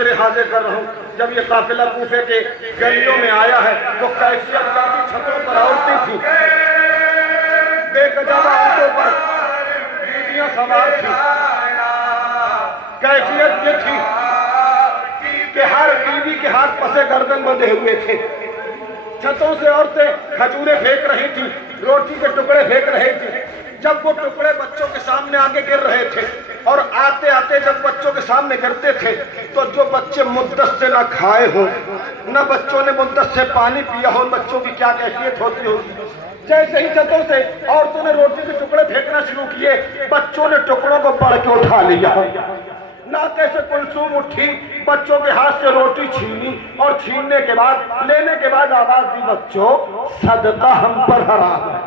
तबसरे हाजिर कर रहा हूँ। जब ये काफिला कूफे के गलियों में आया है तो कैफियत काफी छतों पर औरतें थी, बेकजादा औरतों पर बीवियां सवार थी। कैफियत ये थी कि हर बीवी के हाथ पसे गर्दन बंधे हुए थे। छतों से औरतें खजूरें फेंक रही थी, रोटी के टुकड़े फेंक रही थी। जब वो टुकड़े बच्चों के सामने आके गिर रहे थे और आते आते जब बच्चों के सामने गिरते थे तो जो बच्चे मुद्दत से न खाए हो, न बच्चों ने मुद्दत से पानी पिया हो, बच्चों की क्या कैफियत होती होगी। जैसे ही छतों से औरतों ने रोटी के टुकड़े फेंकना शुरू किए, बच्चों ने टुकड़ों को बढ़ के उठा लिया। नाते से कुलसूम उठी, बच्चों के हाथ से रोटी छीनी और छीनने के बाद लेने के बाद आवाज दी, बच्चों सदका हम पर हराम है।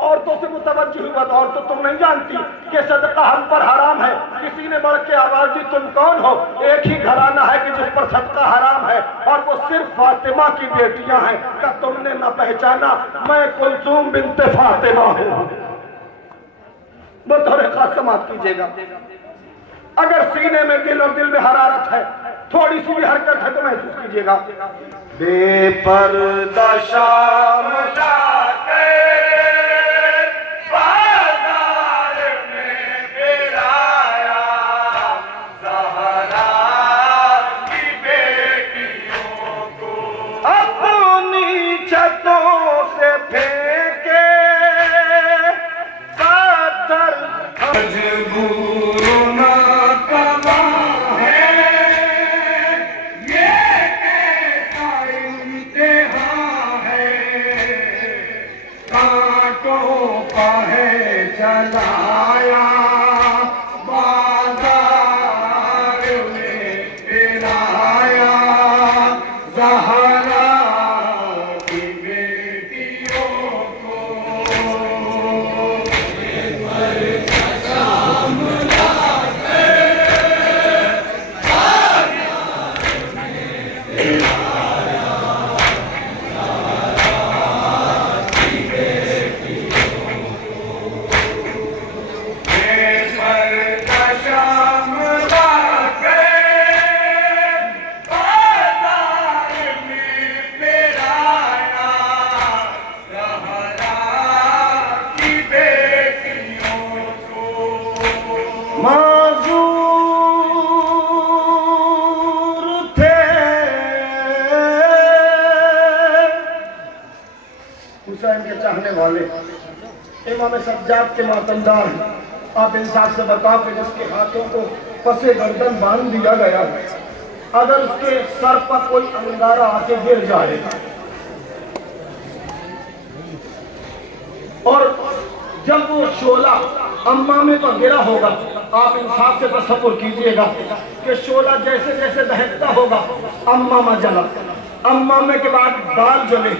औरतों से मुतवज्जो हुआ, औरतों तुम नहीं जानती कि सदका हम पर हराम है। किसी ने बढ़ के आवाज दी, तुम कौन हो? एक ही घराना है कि जिस पर सदका हराम है और वो सिर्फ फातिमा की बेटियां हैं। क्या तुमने न पहचाना? मैं कुलसूम बिनते फातिमा हूँ। बतौर खास समाप्त कीजिएगा। अगर सीने में दिल और दिल में हरारत है, थोड़ी सी भी हरकत है तो महसूस कीजिएगा। बेपर्दा शाम इमाम सज्जाद के मातमदार हैं। आप इंसाफ से बताओ कि जिसके हाथों को पसे गर्दन बांध दिया गया है, अगर उसके सर पर कोई अंगारा आके गिर जाएगा और जब वो शोला अम्मामे पर गिरा होगा, आप इंसाफ से तसव्वुर कीजिएगा कि शोला जैसे जैसे दहकता होगा अम्मामा जला, अम्मामे के बाद बाल जले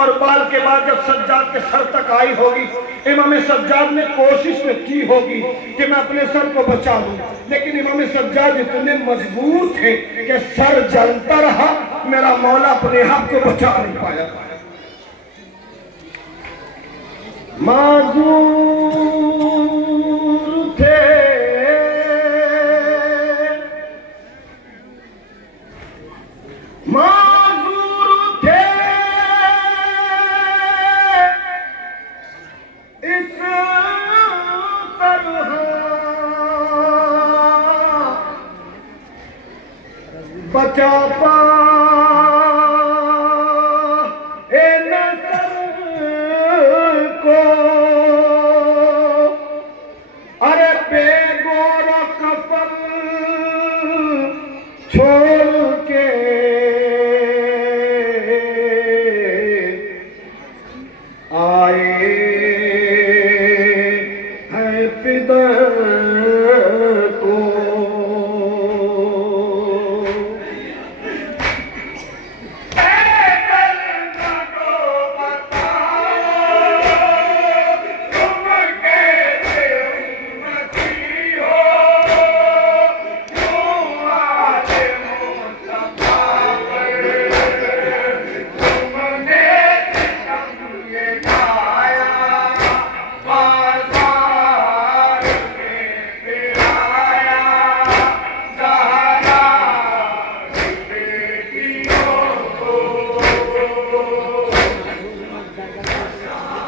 और बाल के बाद जब सज्जाद के सर तक आई होगी, इमाम सज्जाद ने कोशिश में की होगी कि मैं अपने सर को बचा लूं, लेकिन इमाम सज्जाद इतने मजबूर थे कि सर जलता रहा, मेरा मौला अपने आप को बचा नहीं पाया। माजूर थे बचा पा नसर को, अरे बेगोर कफन छोड़ के आए हैं फिदा को।